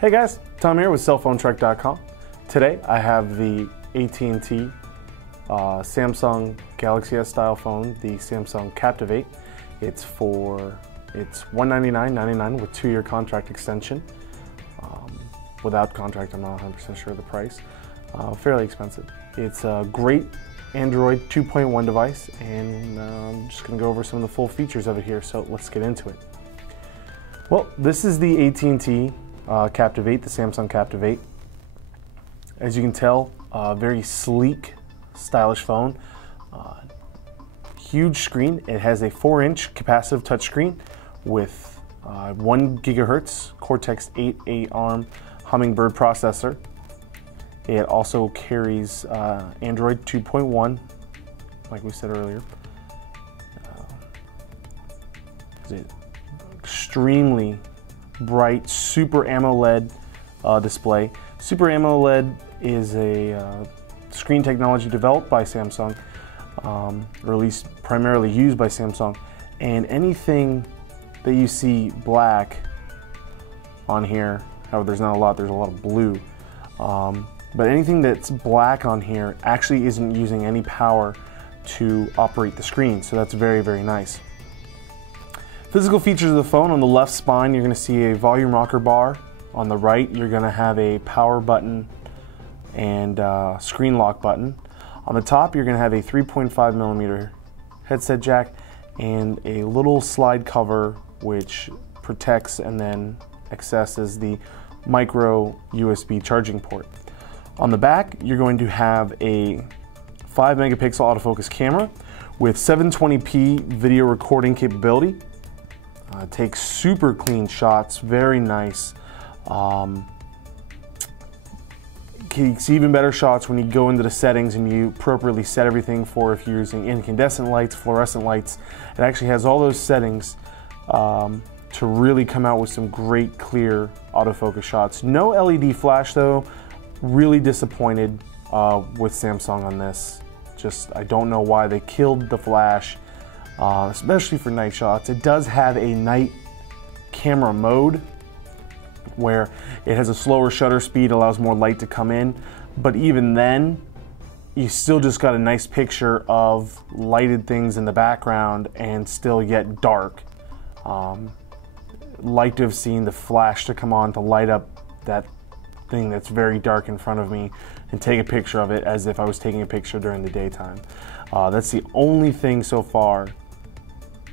Hey guys, Tom here with cellphonetrek.com. Today I have the AT&T Samsung Galaxy S style phone, the Samsung Captivate. It's $199.99 with 2-year contract extension. Without contract, I'm not 100% sure of the price. Fairly expensive. It's a great Android 2.1 device, and I'm just going to go over some of the full features of it here, so let's get into it. Well, this is the AT&T Captivate, the Samsung Captivate. As you can tell, very sleek, stylish phone. Huge screen. It has a 4-inch capacitive touchscreen with 1 gigahertz Cortex-A8 ARM Hummingbird processor. It also carries Android 2.1, like we said earlier. It's extremely bright Super AMOLED display. Super AMOLED is a screen technology developed by Samsung, or at least primarily used by Samsung. And anything that you see black on here, however, there's not a lot, there's a lot of blue. But anything that's black on here actually isn't using any power to operate the screen, so that's very, very nice. Physical features of the phone: on the left spine, you're going to see a volume rocker bar. On the right, you're going to have a power button and screen lock button. On the top, you're going to have a 3.5mm headset jack and a little slide cover which protects and then accesses the micro USB charging port. On the back, you're going to have a 5-megapixel autofocus camera with 720p video recording capability. Takes super clean shots, very nice. Takes even better shots when you go into the settings and you appropriately set everything for if you're using incandescent lights, fluorescent lights. It actually has all those settings to really come out with some great clear autofocus shots. No LED flash though. Really disappointed with Samsung on this. I don't know why they killed the flash, especially for night shots. It does have a night camera mode where it has a slower shutter speed, allows more light to come in, but even then you still just got a nice picture of lighted things in the background and still yet dark. Like to have seen the flash to come on to light up that thing that's very dark in front of me and take a picture of it as if I was taking a picture during the daytime. That's the only thing so far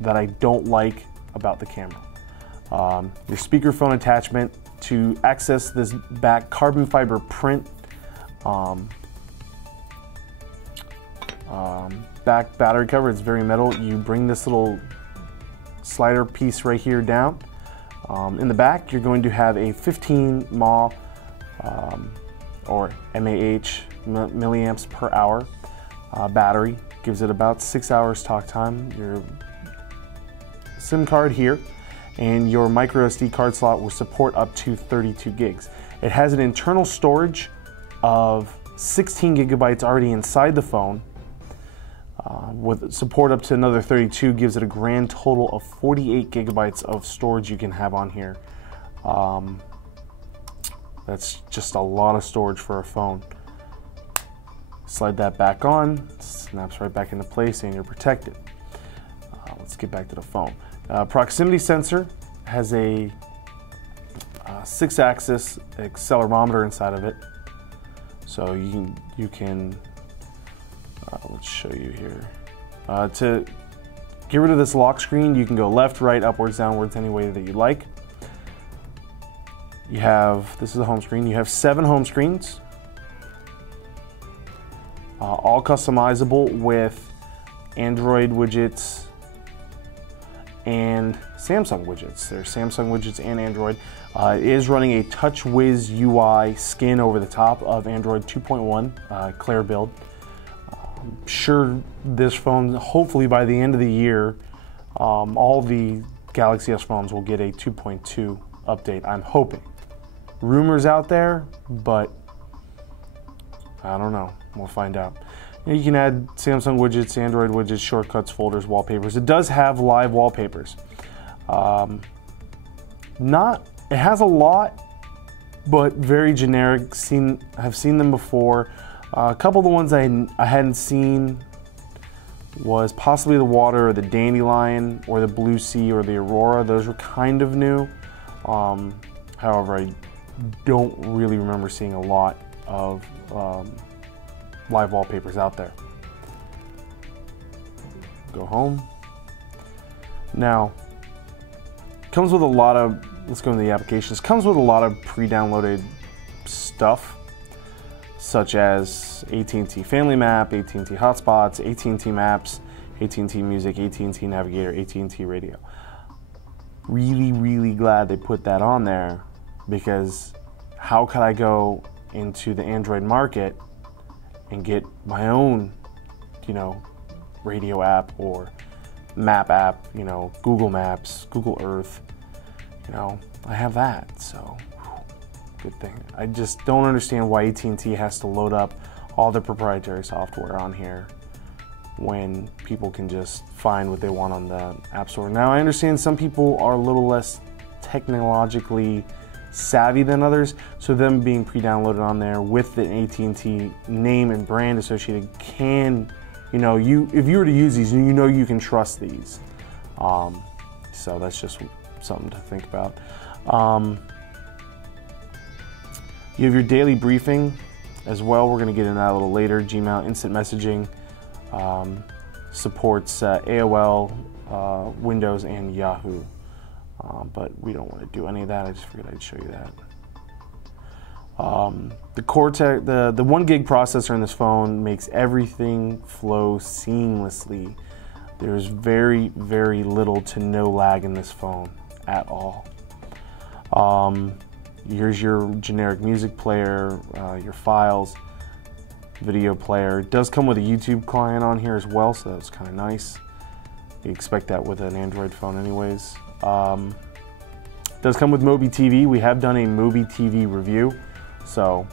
that I don't like about the camera. Your speakerphone attachment to access this back carbon fiber print back battery cover. It's very metal. You bring this little slider piece right here down. In the back, you're going to have a 15 mAh or mAh milliamps per hour battery. Gives it about 6 hours talk time. Your SIM card here and your micro SD card slot will support up to 32 gigs. It has an internal storage of 16 gigabytes already inside the phone. With support up to another 32 gives it a grand total of 48 gigabytes of storage you can have on here. That's just a lot of storage for a phone. Slide that back on, snaps right back into place, and you're protected. Let's get back to the phone. Proximity sensor has a 6-axis accelerometer inside of it, so you can let's show you here. To get rid of this lock screen, you can go left, right, upwards, downwards, any way that you like. You have, this is the home screen, you have 7 home screens, all customizable with Android widgets and Samsung widgets. There's Samsung widgets and Android. It is running a TouchWiz UI skin over the top of Android 2.1 Claire build. I'm sure this phone, hopefully by the end of the year, all the Galaxy S phones will get a 2.2 update. I'm hoping. Rumors out there, but I don't know. We'll find out. You can add Samsung widgets, Android widgets, shortcuts, folders, wallpapers. It does have live wallpapers. It has a lot but very generic. I've seen them before. A couple of the ones I hadn't seen was possibly the Water or the Dandelion or the Blue Sea or the Aurora. Those were kind of new. However, I don't really remember seeing a lot of live wallpapers out there. Go home. Now, comes with a lot of, let's go into the applications. Comes with a lot of pre-downloaded stuff, such as AT&T Family Map, AT&T Hotspots, AT&T Maps, AT&T Music, AT&T Navigator, AT&T Radio. Really, really glad they put that on there, because how could I go into the Android market and get my own, radio app or map app, Google Maps, Google Earth, I have that, so good thing. I just don't understand why AT&T has to load up all the proprietary software on here when people can just find what they want on the App Store. Now, I understand some people are a little less technologically savvy than others, so them being pre-downloaded on there with the AT&T name and brand associated can, if you were to use these, you can trust these. So that's just something to think about. You have your daily briefing as well. We're going to get into that a little later. Gmail instant messaging supports AOL, Windows, and Yahoo. But we don't want to do any of that. I just figured I'd show you that. The Cortex, the 1 gig processor in this phone makes everything flow seamlessly. There's very, very little to no lag in this phone at all. Here's your generic music player, your files, video player. It does come with a YouTube client on here as well, so that's kind of nice. You expect that with an Android phone anyways. It does come with Mobi TV. We have done a Mobi TV review, so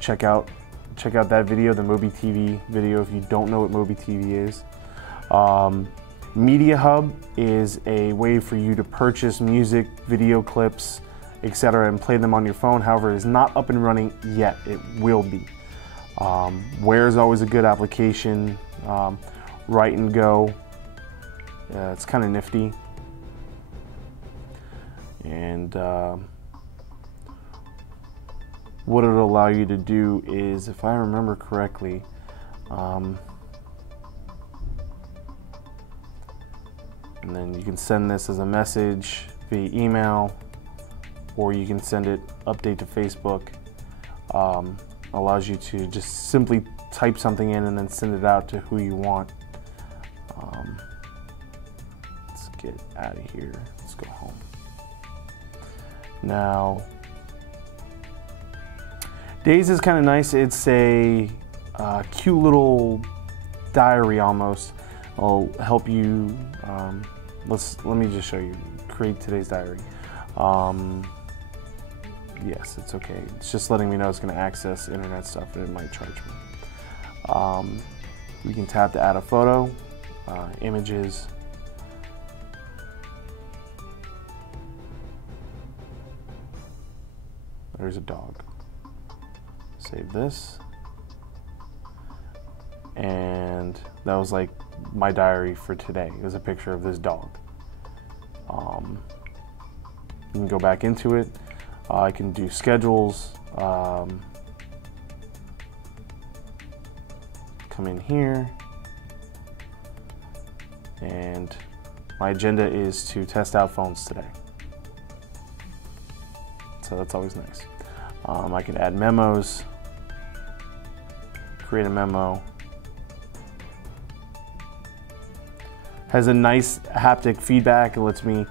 check out that video, the Mobi TV video, if you don't know what Mobi TV is. Media Hub is a way for you to purchase music, video clips, etc., and play them on your phone. However, it is not up and running yet. It will be. Where is always a good application. Write and Go. It's kind of nifty. And what it'll allow you to do is, if I remember correctly, and then you can send this as a message via email, or you can send it update to Facebook. Allows you to just simply type something in and then send it out to who you want. Let's get out of here. Let's go home. Now, Days is kind of nice. It's a cute little diary almost. I'll help you. Let me just show you. Create today's diary. Yes, it's okay. It's just letting me know it's going to access internet stuff and it might charge me. We can tap to add a photo, images. There's a dog. Save this. And that was like my diary for today. It was a picture of this dog. You can go back into it. I can do schedules. Come in here. And my agenda is to test out phones today. So that's always nice. I can add memos, create a memo. Has a nice haptic feedback. It gives me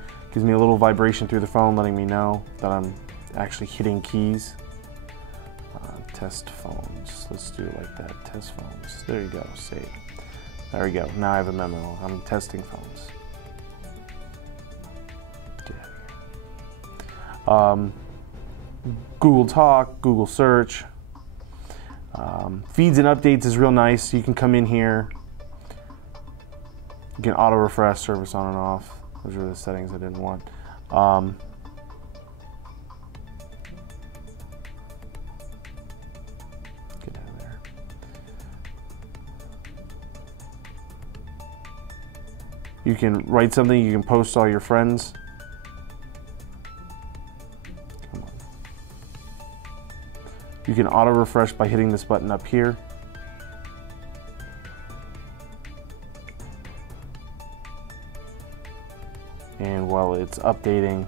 a little vibration through the phone, letting me know that I'm actually hitting keys. Test phones. Let's do it like that. Test phones. There you go. Save. There we go. Now I have a memo. I'm testing phones. Get out of here. Google Talk, Google Search. Feeds and updates is real nice. You can come in here. You can auto refresh, service on and off. Those are the settings I didn't want. You can write something, you can post to all your friends. Come on. You can auto refresh by hitting this button up here. And while it's updating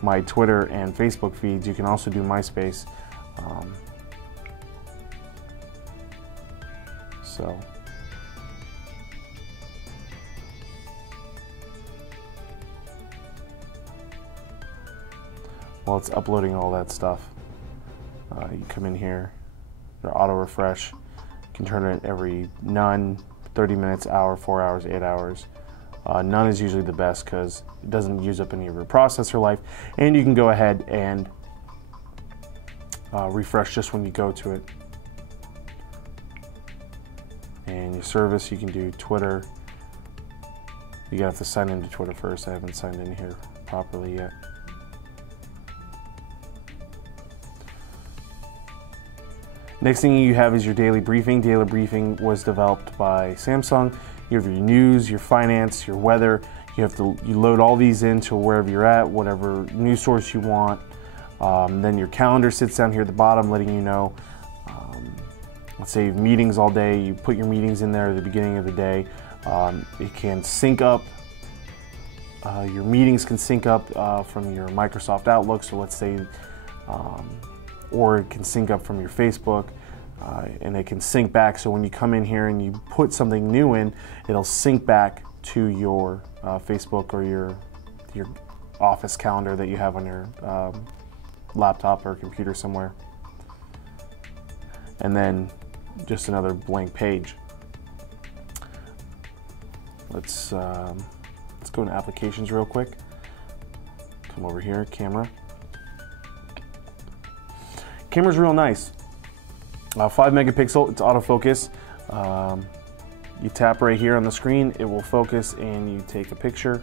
my Twitter and Facebook feeds, you can also do MySpace. So while it's uploading all that stuff, you come in here, the auto refresh. You can turn it every none, 30 minutes, hour, 4 hours, 8 hours. None is usually the best because it doesn't use up any of your processor life, and you can go ahead and refresh just when you go to it. And your service, you can do Twitter. You gotta have to sign into Twitter first. I haven't signed in here properly yet. Next thing you have is your daily briefing. Daily briefing was developed by Samsung. You have your news, your finance, your weather. You load all these into wherever you're at, whatever news source you want. Then your calendar sits down here at the bottom, letting you know. Let's say you have meetings all day. You put your meetings in there at the beginning of the day. It can sync up. Your meetings can sync up from your Microsoft Outlook. So let's say. Or it can sync up from your Facebook, and it can sync back. So when you come in here and you put something new in, it'll sync back to your Facebook or your office calendar that you have on your laptop or computer somewhere. And then just another blank page. Let's go into applications real quick. Come over here, camera. Camera's real nice. 5 megapixel, it's autofocus. You tap right here on the screen, it will focus and you take a picture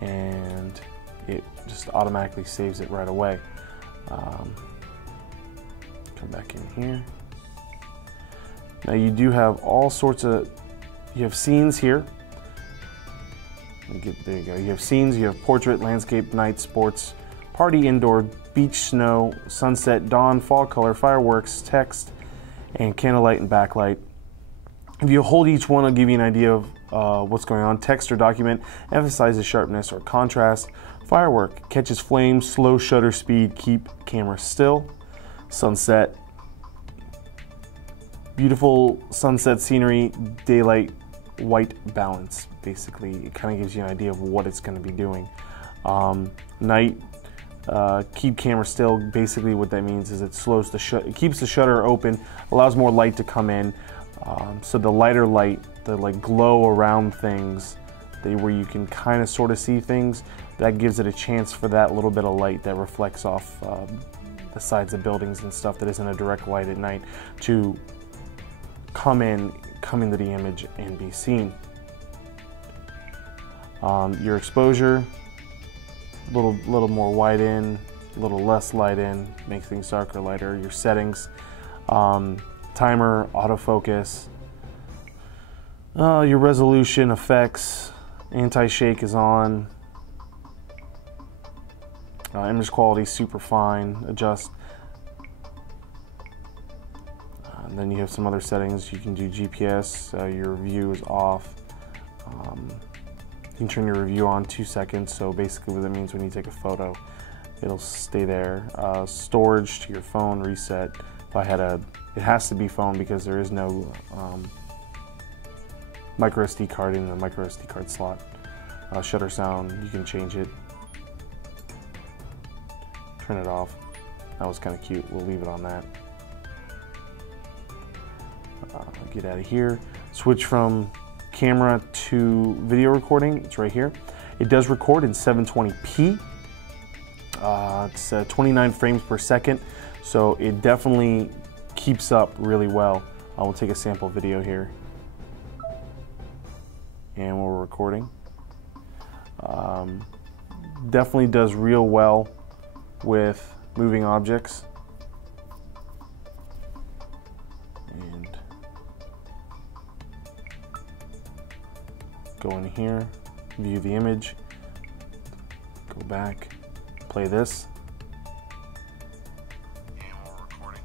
and it just automatically saves it right away. Come back in here. Now you do have all sorts of, you have scenes here. There you go. You have scenes, you have portrait, landscape, night, sports, party, indoor, beach, snow, sunset, dawn, fall color, fireworks, text, and candlelight and backlight. If you hold each one, it'll give you an idea of what's going on. Text or document emphasizes sharpness or contrast. Firework catches flames, slow shutter speed, keep camera still. Sunset, beautiful sunset scenery, daylight, white balance. Basically, it kind of gives you an idea of what it's going to be doing. Night. Keep camera still. Basically what that means is it slows it keeps the shutter open, allows more light to come in. So the lighter light, the glow around things, where you can kind of sort of see things, that gives it a chance for that little bit of light that reflects off the sides of buildings and stuff that isn't a direct light at night to come into the image and be seen. Your exposure, a little more wide in, a little less light in, makes things darker, lighter. Your settings, timer, autofocus, your resolution, effects, anti-shake is on, image quality super fine, adjust. And then you have some other settings. You can do GPS, your review is off. You can turn your review on 2 seconds, so basically what that means when you take a photo, it'll stay there. Storage to your phone, reset. If I had it has to be phone because there is no micro SD card in the micro SD card slot. Shutter sound, you can change it. Turn it off. That was kind of cute, we'll leave it on that. Get out of here. Switch from camera to video recording, it's right here. It does record in 720p. It's 29 frames per second, so it definitely keeps up really well. We'll take a sample video here. And we're recording. Definitely does real well with moving objects. go in here, view the image, go back, play this. And we're recording.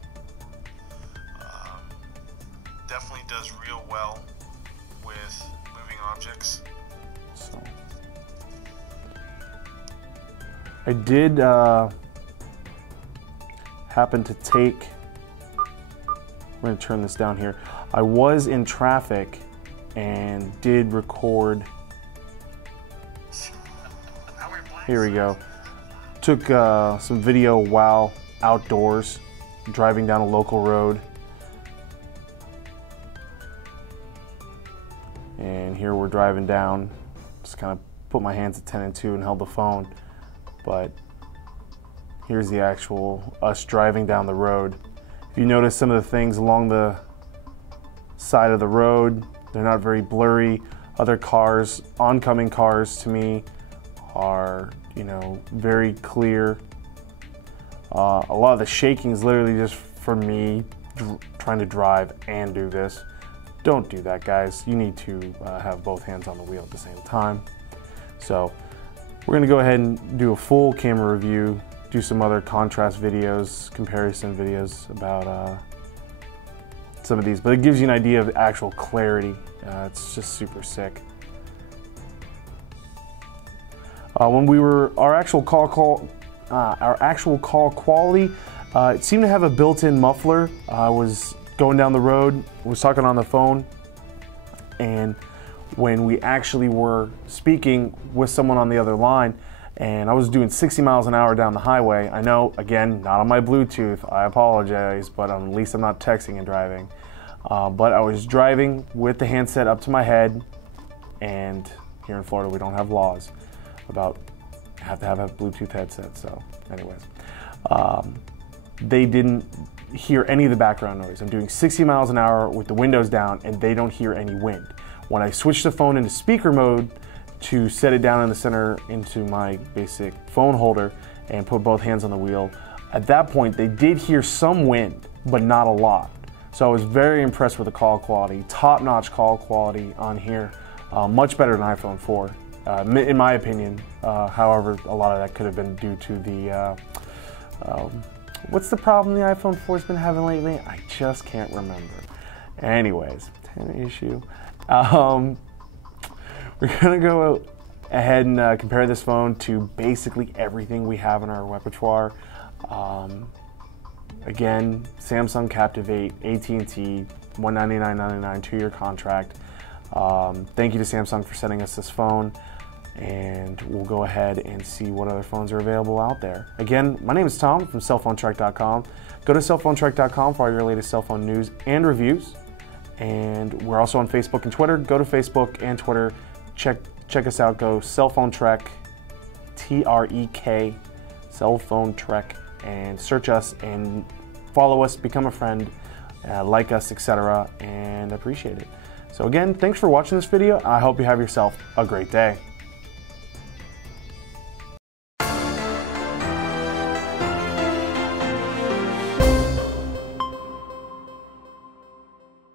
Definitely does real well with moving objects. So I did happen to take, we're going to turn this down here. I was in traffic and did record. Here we go. Took some video while outdoors, driving down a local road. And here we're driving down. Just kind of put my hands at 10 and 2 and held the phone. But here's the actual us driving down the road. If you notice some of the things along the side of the road, they're not very blurry. Other cars, oncoming cars to me, are, you know, very clear. A lot of the shaking is literally just for me trying to drive and do this. Don't do that, guys. You need to have both hands on the wheel at the same time. So we're gonna go ahead and do a full camera review, do some other contrast videos, comparison videos about some of these, but it gives you an idea of actual clarity. It's just super sick. When we were, our actual call quality, it seemed to have a built-in muffler. I was going down the road, was talking on the phone, and when we actually were speaking with someone on the other line, and I was doing 60 miles an hour down the highway. I know, again, not on my Bluetooth, I apologize, but at least I'm not texting and driving. But I was driving with the handset up to my head, and here in Florida we don't have laws about have to have a Bluetooth headset, so anyways. They didn't hear any of the background noise. I'm doing 60 miles an hour with the windows down and they don't hear any wind. When I switched the phone into speaker mode to set it down in the center into my basic phone holder and put both hands on the wheel, at that point they did hear some wind, but not a lot. So I was very impressed with the call quality, top-notch call quality on here, much better than iPhone 4, in my opinion. However, a lot of that could have been due to the, what's the problem the iPhone 4's been having lately? I just can't remember. Anyways, 10 issue. We're gonna go ahead and compare this phone to basically everything we have in our repertoire. Again, Samsung Captivate, AT&T, $199.99 2-year contract. Thank you to Samsung for sending us this phone, and we'll go ahead and see what other phones are available out there. Again, my name is Tom from cellphonetrek.com. Go to cellphonetrek.com for all your latest cell phone news and reviews. And we're also on Facebook and Twitter. Go to Facebook and Twitter. Check us out. Go Cellphone Trek, T-R-E-K, Cellphone Trek, and search us and follow us, become a friend, like us, etc. And appreciate it. So again, thanks for watching this video. I hope you have yourself a great day.